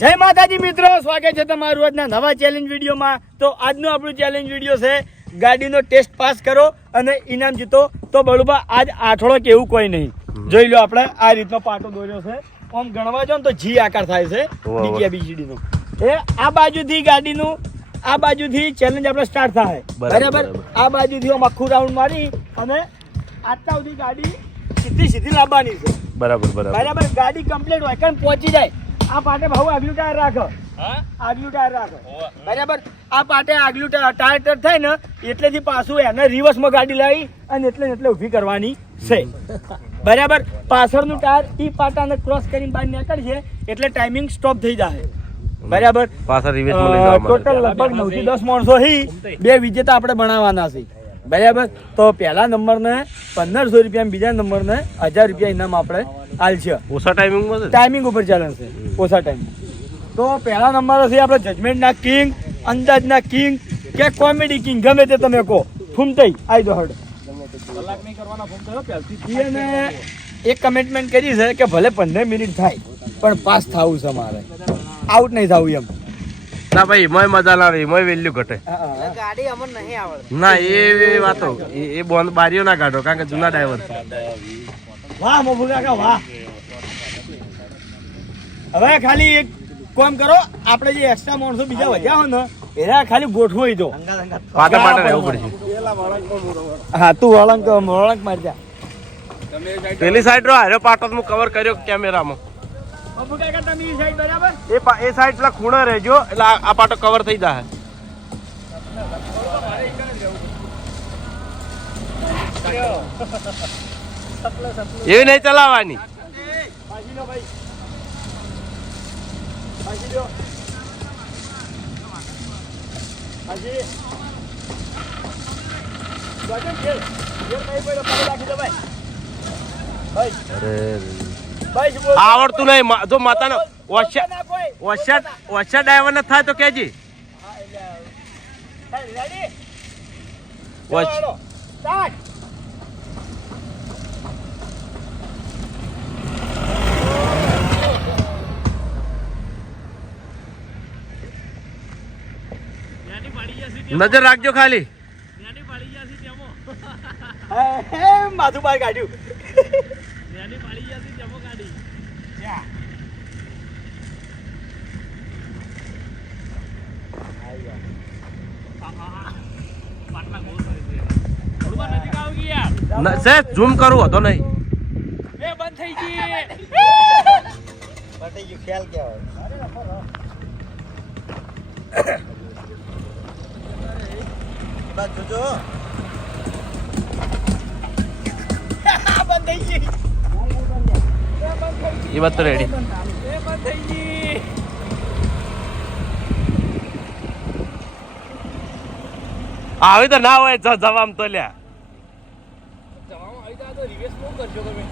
જય માતાજી મિત્રો, સ્વાગત છે તમારું આજના નવા ચેલેન્જ વિડીયોમાં. તો આજનો આપણું ચેલેન્જ વિડીયો છે ગાડીનો ટેસ્ટ પાસ કરો અને ઇનામ જીતો. તો બળુબા આજ આઠળો કે એવું કોઈ નહીં. જોઈ લો, આપણે આ રીતનો પાટો દોર્યો છે. આમ ગણવા જાવ તો જી આકાર થાય છે DKBCD નો. એ આ બાજુથી ગાડીનું આ બાજુથી ચેલેન્જ આપણે સ્ટાર્ટ થાય બરાબર. આ બાજુથી આમ આખું રાઉન્ડ મારી અને આટલા સુધી ગાડી સીધી લાવવાની છે બરાબર. ગાડી કમ્પ્લીટ હોય કારણ પહોંચી જાય. આ પાટે ભાવ આગલું ટાયર રાખો, આગલું ટાયર રાખો બરાબર. આ પાટે આગલું ટાયર થાય ને એટલેથી પાછું એને રિવર્સમાં ગાડી લાવી અને એટલે ઊભી કરવાની છે બરાબર. પાછળનું ટાયર ઈ પાટાને ક્રોસ કરીને બહાર નીકળશે એટલે ટાઈમિંગ સ્ટોપ થઈ જાય બરાબર. ટોટલ લગભગ 9 થી 10 માણસો હી. 2 વિજેતા આપણે બનાવવાના છે બરાબર. તો પહેલા નંબરને 1500 રૂપિયા, બીજા નંબરને 1000 રૂપિયા ઇનામ આપણે આલશે. ઓછા ટાઈમિંગ ઉપર ચાલે છે, ઓછા ટાઈમ. તો પહેલા નંબર છે આપણે જજમેન્ટના કિંગ, અંદાજના કિંગ કે કોમેડી કિંગ, ગમે તે તમે કહો. ફૂમતાઈ આવી દો હડ કલાક નહીં કરવાના. ફૂમતાઈ પહેલથી અને એક કમિટમેન્ટ કરી છે કે ભલે 15 મિનિટ થાય પણ પાસ થવું છે મારે, આઉટ નહીં થવું એમ. ના ભાઈ, મોય મજા ના રહી, મોય વેલ્યુ ઘટે. ગાડી અમને નહીં આવડે ના એ વાતો એ બોન્ડ બારીઓ ના કાઢો કારણ કે જૂના ડ્રાઈવર છે. વાહ મોભુ કાકા વાહ. હવે ખાલી એક કામ કરો, આપણે જે એક્સ્ટ્રા માણસો બીજા વધ્યા હોય ને એના ખાલી ગોઠવાઈ દો. પાટા રહેવું પડશે. હા, તું વળંક મારી જા. પેલી સાઈડ રો હારે પાટો હું કવર કર્યો કેમેરામાં. મોભુ કાકા તમે ઈ સાઈડ બરાબર. એ સાઈડ પેલા ખૂણા રહેજો એટલે આ પાટો કવર થઈ જાય. એવી નહીં ચલાવવાની. પાછી લો ભાઈ, પાછી લો, પાછી વાજન ખેલ નહીં પડે પગ રાખી દો ભાઈ. ભાઈ શું બોલ? આવડતું નહીં જો માતાનો ઓછા ડ્રાઈવર ને થાય તો કેજી. Ready watch start. નજર રાખજો ખાલી. માથું બહાર કાઢ્યું. ઝૂમ કરવું હતો નહીં. બંધ થઈ ગઈ. પટી ગયું, ખ્યાલ કેવાય. બસ જોજો બંધ થઈ ગઈ. એ વાત તો રેડી. બંધ થઈ ગઈ. આવી તો ના હોય જવામ તો લ્યા. જવામાં આવી જાય તો રિવેસ બહુ કરજો તમે.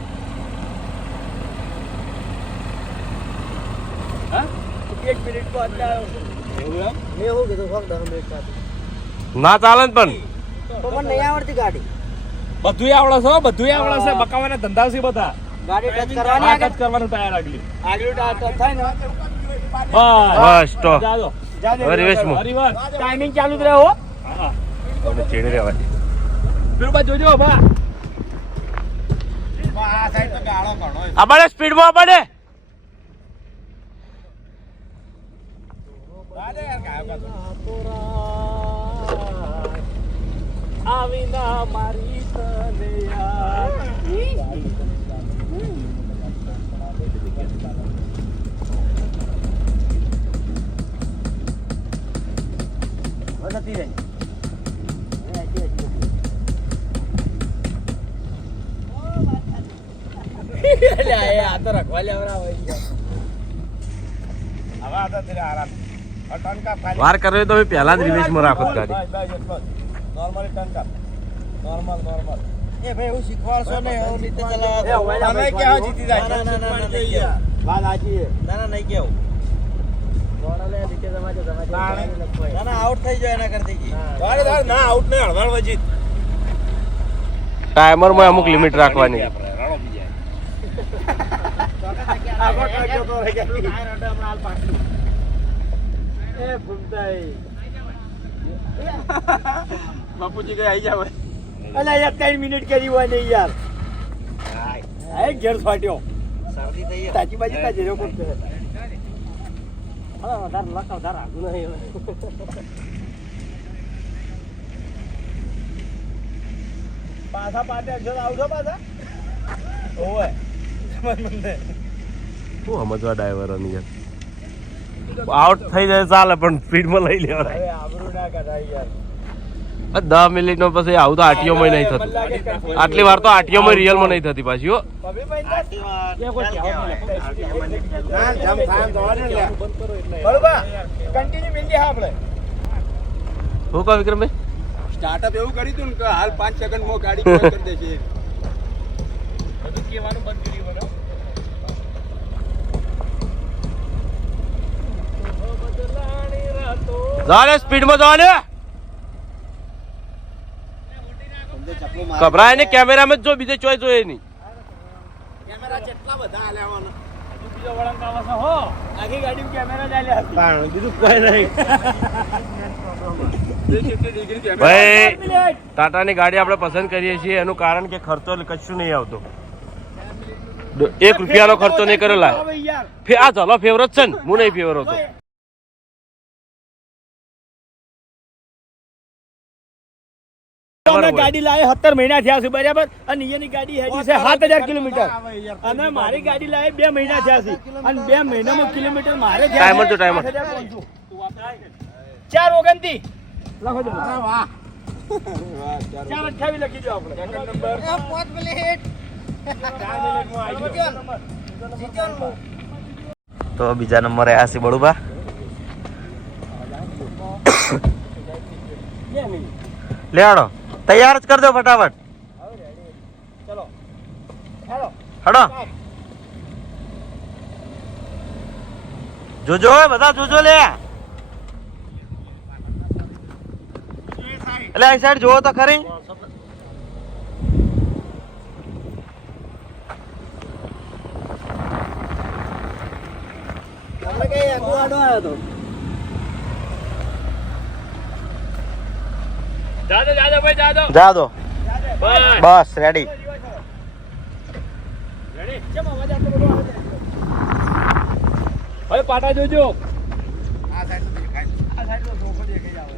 હા, 1 મિનિટ કો અંદર આવ્યો. એવું એમ? મેં શું કીધું, ફક્ત 10 મિનિટ સાથે. ના ચાલે ને પણ તો મને નહીં આવડતી ગાડી. બધું આવડે છે, બધું આવડે છે. બકાવાના ધંધા છે બધા. ગાડી ટચ કરવાની ટચ કરવાનું ટાયર આગલું ટાયર થાય ને બસ તો જાજો હવે રિવર્સ માં. ટાઈમિંગ ચાલુ જ રહે હો. હા, ચેડે રહેવાય. પેલું બાજુ જોજો બા. આ સાઈડ તો ગાળો ઘણો છે. આબાડે સ્પીડમાં આબાડે. આવીના મારી તને યાર. નથી રહી. આ તો રખવા લેવરા હોય. હવે આ તો તેરે આરામ. ટનકા ખાલી વાર કરવી તો પહેલા જ રિલીઝમાં રાખો જ ગાડી. નોર્મલી ટનકા. નોર્મલ. એ ભાઈ એવું શીખવાડશો ને એવું રીતે એ ચલાવવા. હોય તમે ક્યાં જીતી જાય? ના, ના, ના, ના, નહીં કેવું. વાત સાચી છે. ના નહીં કેવું. ના ના આઉટ થઈ જાય એના કરતી. ના આઉટ નહીં, હળવાળ વજીત. ટાઈમરમાં અમુક લિમિટ રાખવાની. એ ભૂમતાઈ બાપુજી કઈ આવી જાવ અલા યાર 3 મિનિટ કરી હોય ને યાર આ ઘેર ફાટ્યો શરદી થઈ ગઈ તાજી બાજી કાજે જો કોણ હા વધારે લખાવ વધારે આગું નહીં પાછા પાટે જો આવજો પાછા ઓય મને શું સમજવા ડ્રાઈવરોની યાર આઉટ થઈ જાય ચાલે પણ સ્પીડમાં લઈ લેવાય હવે આબરૂ ના કઢાય યાર 10 મિનિટનો પછી આવું તો આટીઓમાં નહીં થતું આટલી વાર તો આટીઓમાં રિયલમાં નહીં થતી પાછી હો બરોબર કન્ટિન્યુ મિલજે હા આપણે શું કહો વિક્રમભાઈ સ્ટાર્ટઅપ એવું કર્યું હતું ને કે હાલ 5 સેકન્ડમાં ગાડી બંધ કરી દેશે બધું કહેવાનું બંધ કર્યું બરાબર જાને સ્પીડમાં જાઓ ને ઘબરાય ને કેમેરામાં જ જો બીજે ચોય જોઈએ નહીં કેમેરા કેટલા બધા આલ્યાવાનો બીજો વળાંક આવે છે હો આખી ગાડીમાં કેમેરા જ આલ્યા હતા પણ બીજું કોઈ નહીં ભાઈ ટાટાની ગાડી આપણે પસંદ કરીએ છીએ એનું કારણ કે ખર્ચો કશું નહીં આવતો 1 રૂપિયાનો ખર્ચો નહીં કરેલા હવે યાર આ ચાલો ફેવરેટ છે ને હું નહીં ફેવર હતો અમે ગાડી લાવે 17 મહિના થયા છે બરાબર અને એની ગાડી હેડી છે 7000 કિલોમીટર અને મારી ગાડી લાવે 2 મહિના થયા છે અને 2 મહિનામાં કિલોમીટર મારે થયા ટાઈમર તો ટાઈમર 429 લખો દો વાહ 428 લખી દો આપણે નંબર 5 મિનિટ 4 મિનિટમાં તો બીજા નંબરે આ છે બળુબા લેવાડો તૈયાર જ કરી દો ફટાફટ ચલો હેલો હડો જોજો બધા જોજો લે એટલે આ સાઈડ જોવો તો ખરી આપણે કઈ અગવાડો આવ્યો તો જાદો ભાઈ જાદો જા દો બસ રેડી રેડી કેમ અવાજ આટલો બધો આવે છે હવે પાટા જોજો આ સાઈડ તો દેખાય આ સાઈડ તો ધોકો દેખાઈ આવે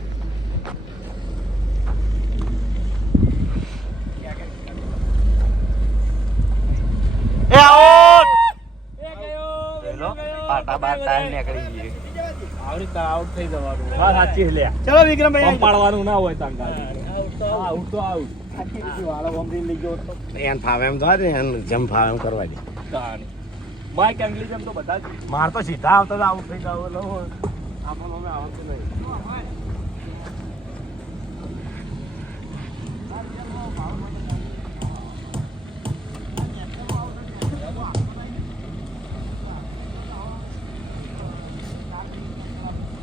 એ આઉટ એ ગયો લો પાટા બાર ટાઈમ નીકળી ગઈ આઉટ થઈ જવાનું હા સાચી લે ચલો વિક્રમભાઈ પાડવાનું ના હોય તાંગા આઉટ તો આઉટ આખી રીતે વાળો વમરી લઈ ગયો તો એન ફાવે એમ તો જેમ ફાવે એમ કરવા દે માઈક એંગ્લિશમ તો બધા જ માર તો સીધા આવતા જ આઉટ થઈ જાવ એટલે આપણને અમે આવતું નહીં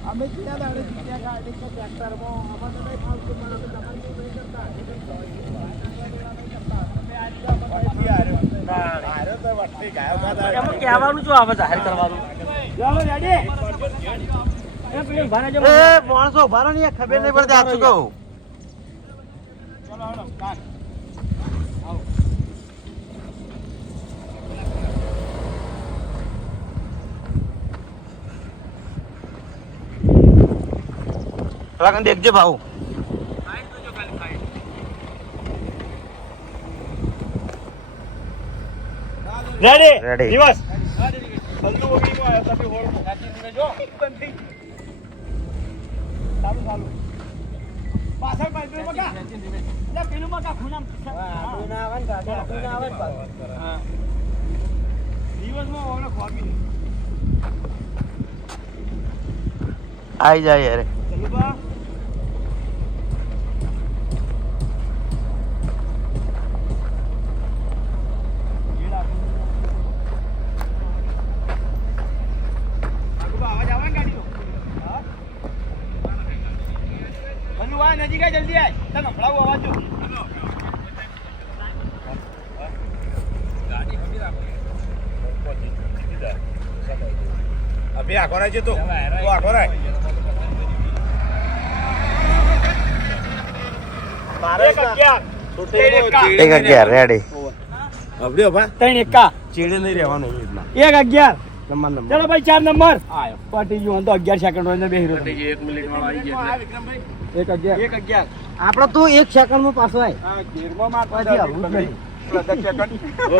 અમે ત્યાં દાડે ત્યાં ગાડી તો ટ્રેક્ટરમાં અમારે નહીં ફાવતું પણ અમે તમારી નહીં કરતા એમાં કહેવાનું શું આવે જાહેર કરવાનું ચાલો રેડી એ પેલી ભારે જો એ માણસો ઉભા નહીં ખબર નહીં પડતી આ શું કહું ચલો હાલો કાન આવો થોડા દેખજો ભાવ રેડી Ready. દિવસ હલ્લુ ઓગણીમાં આવ્યો તમે હોળમાં સાચી દીને જો બંધ થઈ ચાલુ ચાલુ પાછળ પેલું મકા એટલે પેલું મકા ખૂણામ ખૂણા આવે ને ગાડી ખૂણા આવે હા દિવસમાં ઓગણે ખોપી આવી જાય યાર ચલો બા નજીક આય જલ્દી આય તને સંભળાવું અવાજ જો ગાડી હમી રાખો અભી આખો રાય છે તો આખો રાય એક 11 એક 11 રેડી. અબડ્યો ભા 3 એકા ચીડે નહીં રહેવાનું એવી રીતના. એક 11 નંબર ચલો ભાઈ 4 નંબર આયો. પાટી ગયો તો 11 સેકન્ડ હોય ને બે હીરો 1 મિનિટ વાળો આવી ગયા એક 11 એક 11. આપણો તું 1 સેકન્ડમાં પાછો આય. હા, ગેરમાં માં પછી આવું જ નહીં. 10 સેકન્ડ.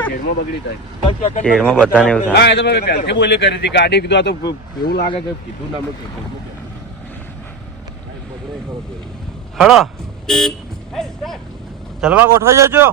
ઘેરમાં બગડી થાય 10 સેકન્ડ. કેરમાં બધાને એવું થાય. હા એ તો મેં પહેલથી બોલી કરી હતી ગાડી કીધું આ તો એવું લાગે કે કીધું ના મેં કીધું. હળો ચલવા ગોઠવાઈ જજો.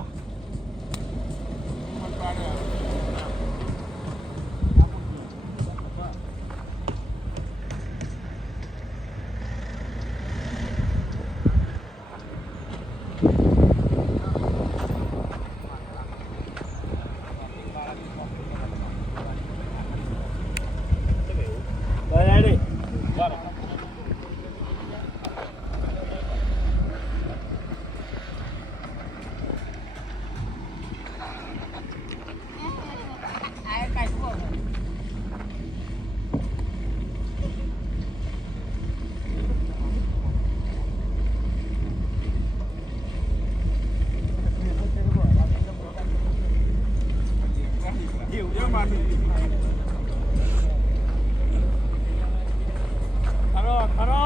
રેડી ખરો ખરો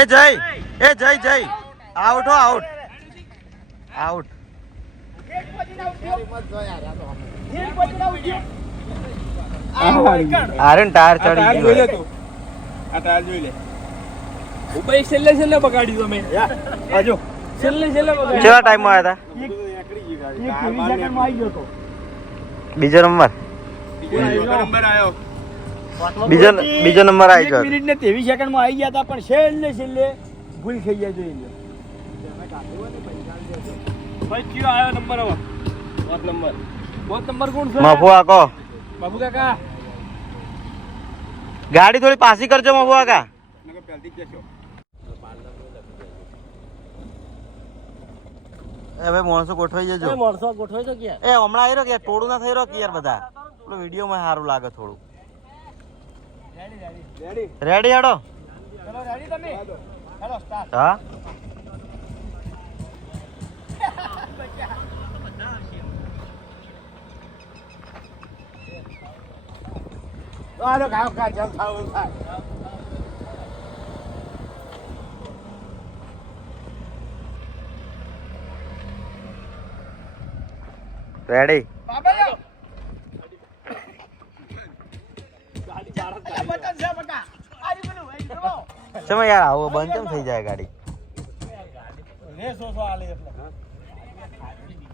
એ જય આઉટ હો આઉટ આઉટ. આરે ટાયર ચડી જોઈ લે ગયો. તું. આ ટાયર જોઈ લે. ભાઈ છેલ્લે બગાડ્યું તમે આજો છેલ્લે બગાડ્યું કેવા ટાઈમમાં આવ્યા એક 20 સેકન્ડમાં આવી ગયો તો હતા? બીજો નંબર નંબર આવ્યો. બીજો નંબર આવી ગયો. 1 મિનિટ ને 23 સેકન્ડમાં આવી ગયા હતા પણ છેલ્લે ભૂલ થઈ જાય જોઈ લો ભાઈ કયો આવ્યો નંબર હવે 5 નંબર કોણ છે મફુ આકો બાબુ કાકા ગાડી થોડી પાછી કરજો મફુ આકા. નકર પહેલથી જ જશો. એ ભાઈ માણસો ગોઠવાઈ જજો. માણસો ગોઠવાઈ તો ગયા એ હમણાં આવી રહ્યો કે ટોળું ના થઈ રહ્યો કે યાર બધા પેલો વિડીયોમાં સારું લાગે થોડું. રેડી હેડો. ચલો રેડી તમે હેલો સ્ટાર્ટ હા આનો ખાવ ખા જમ ખાવું થાય. રેડી. બાબા બટન છે બકા આરી બોલું આરી બોલો ચમ યાર આવું બંધ કેમ થઈ જાય ગાડી? રે સો આલે એટલે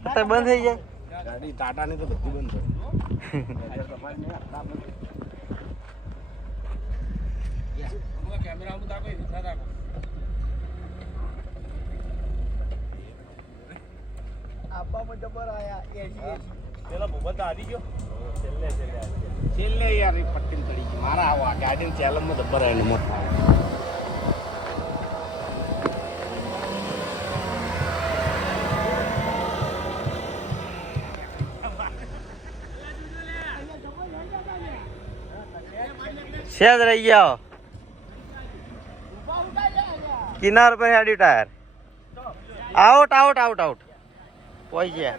અત્યારે બંધ થઈ જાય. ગાડી ટાટાની તો બધી બંધ છે. આપવામાં જબર આયા 80 પેલા ભૂપત આવી ગયો છેલ્લે યાર એ પટ્ટી ચડી ગઈ. મારા આવા ગાડીની ચેલનમાં જબ્બર આવેલું મોટું. સેજ રહી ગયા. કિનાર પર હેડ્યું ટાયર. આઉટ આઉટ આઉટ આઉટ પહોંચી ગયા.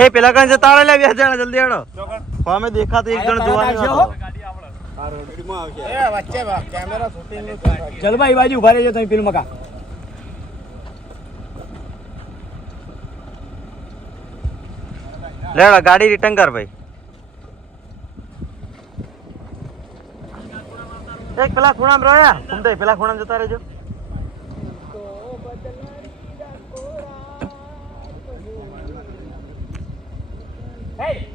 એ પેલા કણ જતા લે 2 જણા જલ્દી હેડો. અમે દેખાતો એક જણ જોવા નહીં હતો. એ વચ્ચે કેમેરા શૂટિંગ નું ચલ ભાઈ બાજુ ઉભા રહેજો તમે પેલું મકા લેડો ગાડી રિટર્ન કર ભાઈ. એક પેલા ખૂણામાં રહો યાર. ઘૂમતે પેલા ખૂણામાં જતા રહેજો. Hey!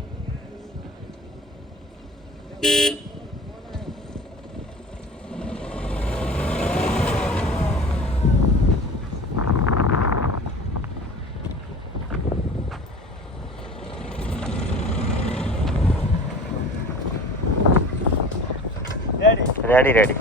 Ready ready.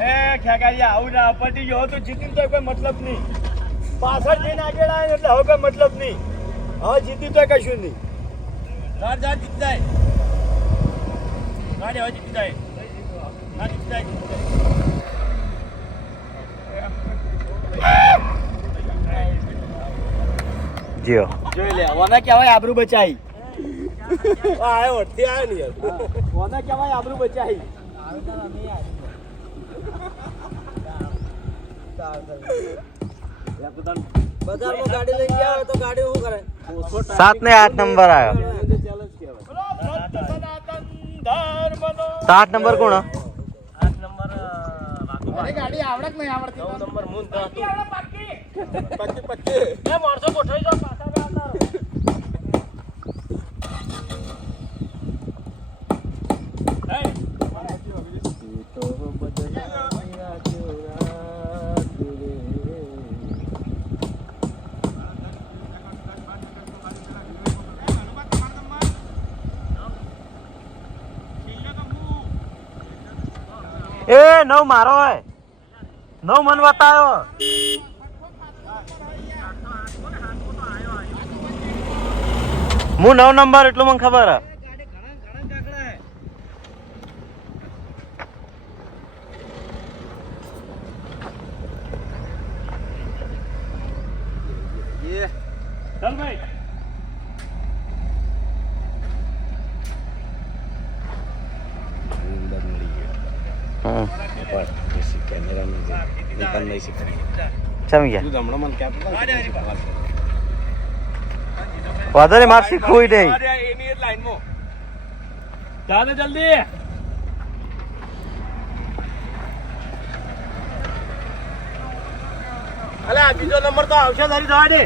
એ ખેગારિયા આવું ના પટી ગયો તો જીતી તો કોઈ મતલબ નહીં. પાછળ જઈને આગળ આવે એટલે હવે કોઈ મતલબ નહીં. હવે જીતી તો કશું નહીં. જા જીતી જાય. ગાડી હવે જીતી જાય. ના જીતી જાય. જીઓ જોઈ લે ઓના કહેવાય આબરૂ બચાઈ. આયો વળતી આયો ને યાર. ઓના કહેવાય આબરૂ બચાઈ. બજારમાં ગાડી લઈને ગયા હોય તો ગાડી શું કરે? 7 ને 8 નંબર આવ્યો. ચેલેન્જ કહેવાય. 7 નંબર કોણ? ગાડી આવડે કે નહીં આવડતી? 9 નંબર મૂન તો હતું. એ માણસો ગોઠવાઈ જાઓ પાછા આવતા. એ 9 મારો હોય. 9 મન બતાયો. હું 9 નંબર એટલું મને ખબર હે. ચાલ ભાઈ. ચમ ગયા વધારે માર શીખવું નહીં. ચાલે જલ્દી. અલે આ બીજો નંબર તો આવશે તારી જવા દે.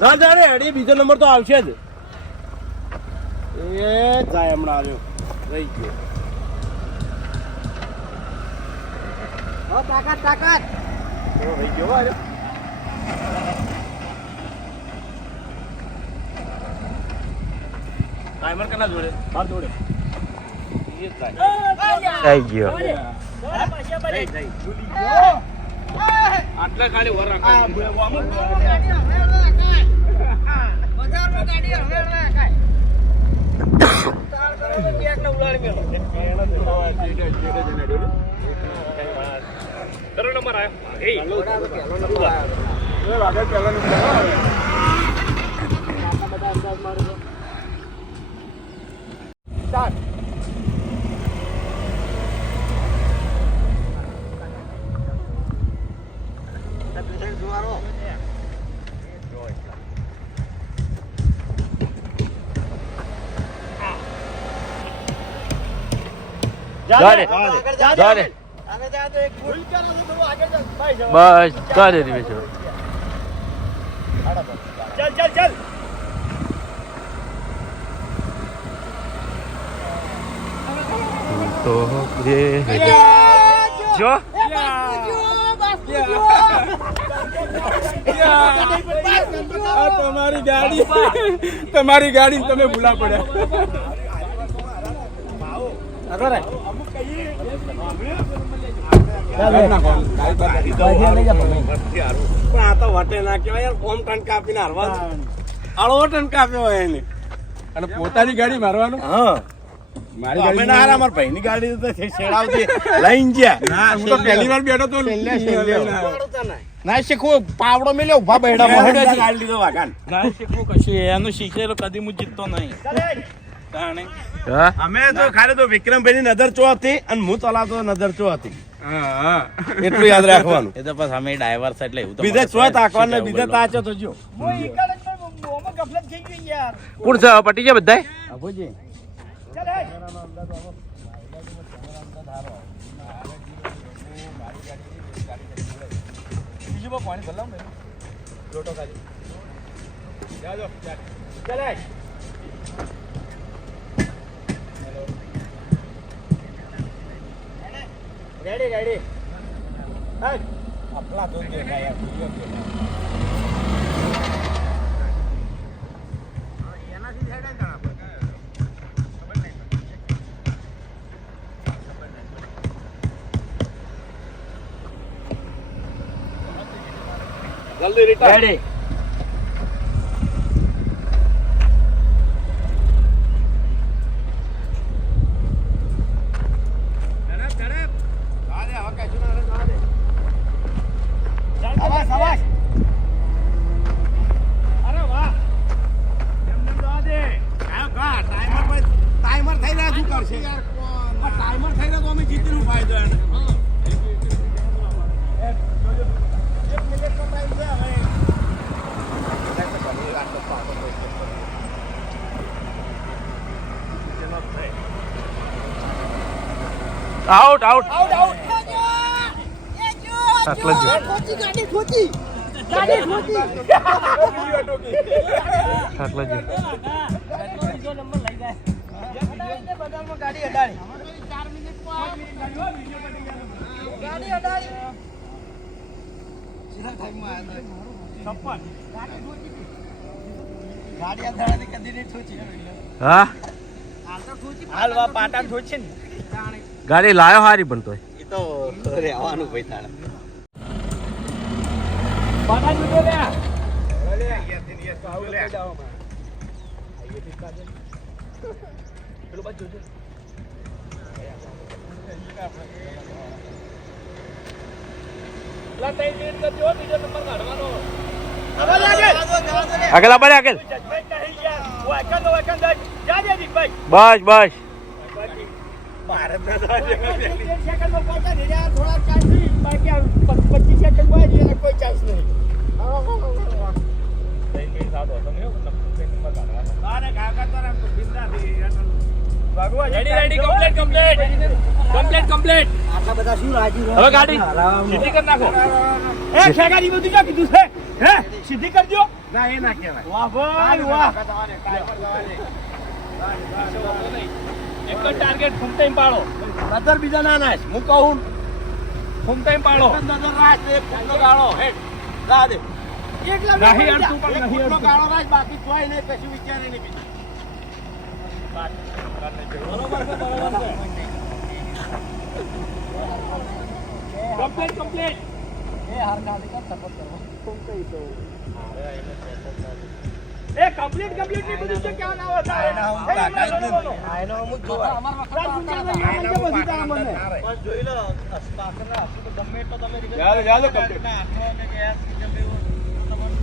ના જાણે હડી બીજો નંબર તો આવશે જ. એ જાય હમણાં આવ્યો રહી ગયો. તાકાત તાકાત રહી ગયો આવ્યો. ટાઈમર કના જોડે? માર જોડે. એ જાય. થઈ ગયો. આટલા ખાલી વર રાખો. જા દે. જા દે. બસ જા દે ધીમે છે. ચાલ ચાલ ચાલ. તો જો તમારી ગાડી તમે ભૂલા પડ્યા. આ તો વટે ના કહેવાય યાર. ફોર્મ ટન કાપીને હારવા આળો ટન કાપ્યો હોય એને અને પોતાની ગાડી મારવાનું. હા મારી ગાડી ના હારા. મારા ભાઈની ગાડી તો શેડાવતી લઈને ગયા. હું તો પહેલી વાર બેઠો તો ના શીખવું. પાવડો મેલ્યો ઉભા બેડા ગાડી લીધો વાગાન. ના શીખવું કશું એનું શીખેલો કદી હું જીતતો નહીં. અમે તો ખાલી તો વિક્રમભાઈ ની નજર ચો હતી અને હું ચલાવતો નજર ચો હતી. એટલું યાદ રાખવાનું. એ તો બસ અમે ડ્રાઈવર છે એટલે એવું તો બીજા ચો તાકવાના બીજા તાચો તો જો. હું ઈકડ જ મોમાં ગફલત થઈ ગઈ યાર. કોણ છે પટી ગયા બધા? અભુજી ચાલ હે. ડોશીમાં પાણી ભરલાવ ને લોટો ખાલી જાજો ચાલે રેડી રેડી આપલા દોન દેખાય યાર વિડિયો એનાથી સાઈડ જ ના જલ્દી રિટર્ન રેડી આઉટ આઉટ હા હાલવા પાટા ઠોચી ને ગાડી લાયો હારી પણ તોય એ તો રહેવાનું ભાઈ તાણે પાટા જુદો લે આગળ આ આગળ બસ બસ હવે ગાડી સીધી કરી નાખો ખેગાડી બધું ક્યાં કીધું છે હે સીધી કરજો ના એ ના કહેવાય વાહ ભાઈ વાહ એક જ ટાર્ગેટ ફૂમતાઈ પાડો નજર બીજા ના નાશ હું કહું ફૂમતાઈ પાડો નજર રાખ એક ફૂમનો ગાળો હેડ જા દે એકલા નહીં અડતું પણ નહીં અડતું ગાળો રાખ બાકી કોઈ નહીં કશું વિચારે નહીં બીજું બરોબર કમ્પ્લીટ એ હાર કાઢી કા સપોર્ટ કરો ફૂમતાઈ તો એ કમ્પ્લીટ ની બધું છે ક્યાં ના હોતા આયનો હું કાકા જ આયનો હું જોવા અમાર વખત આયનો બધી કામ મને બસ જોઈ લો પાકના હસુ તો ગમે તો તમે જાલો કમ્પ્લીટ ના આટલો ને કે યાર જમે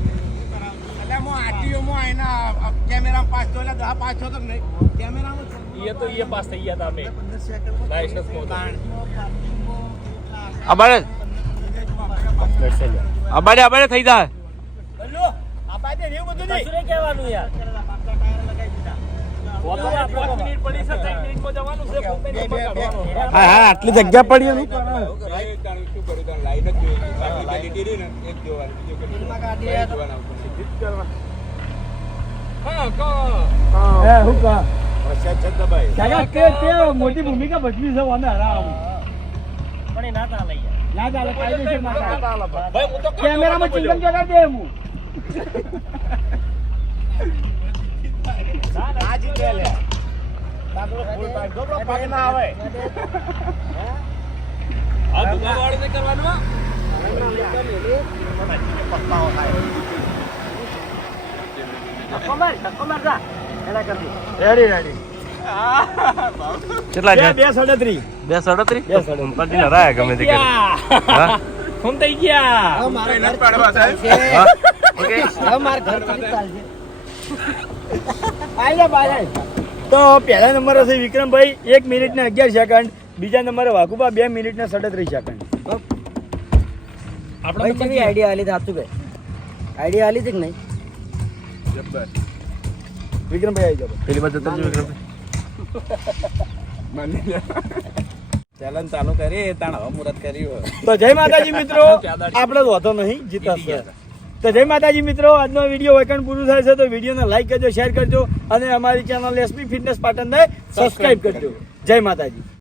તમને અલે મો આટીઓ મો આયના કેમેરા પાસ તો એટલે 10 5 છો તો નહીં કેમેરા માં ये तो ये पास થઈ ગયા હતા અમે 15 સેકન્ડ લાઈસન્સ નો તાણ અબાડે અબાડે થઈ જાય બોલો આબાદે રેવ બધું નહીં કશું કહેવાનું યાર હા આટલી જગ્યા પડી ને મોટી ભૂમિકા ભજવી છે અમે હરાવ પણ એ ના ચાલે ના ચાલે કાયદેસર ના ચાલે ભાઈ હું તો કેમેરામાં ચિંતન જગા દે હું ના જીતે લે તારો ફૂલ પાડ ગોબરો પાડ ના આવે આ દુગા વાળે ને કરવાનું પપ્પાઓ થાય કમર જા એના કરતી રેડી કેટલા છે 237 237 ઉંપાજી નરાયા ગમે તે કરી હા ફોન થઈ ગયા મારે નથી પાડવા સાહેબ ઓકે હવે માર ઘર સુધી ચાલશે આઈ બાય તો પહેલા નંબર હશે વિક્રમભાઈ 1 મિનિટ ને 11 સેકન્ડ બીજા નંબરે વાઘુબા 2 મિનિટ ને 37 સેકન્ડ આપણે કેવી આઈડિયા આલી થાતું કે આઈડિયા આલી છે કે નહીં જબ્બર વિક્રમભાઈ આવી જાવ પેલી બાજુ જતો વિક્રમ માની જા ચેલેન્જ ચાલુ કરી તાણ હવે મુહૂર્ત કર્યું તો જય માતાજી મિત્રો, આપણે વધો નહીં જીતાશે. તો જય માતાજી મિત્રો, આજનો વિડીયો વૈકણ પૂરું થાય છે તો વિડીયોને લાઈક કરજો, શેર કરજો અને અમારી ચેનલ એસબી ફિટનેસ પાટણને સબસ્ક્રાઇબ કરજો. જય માતાજી.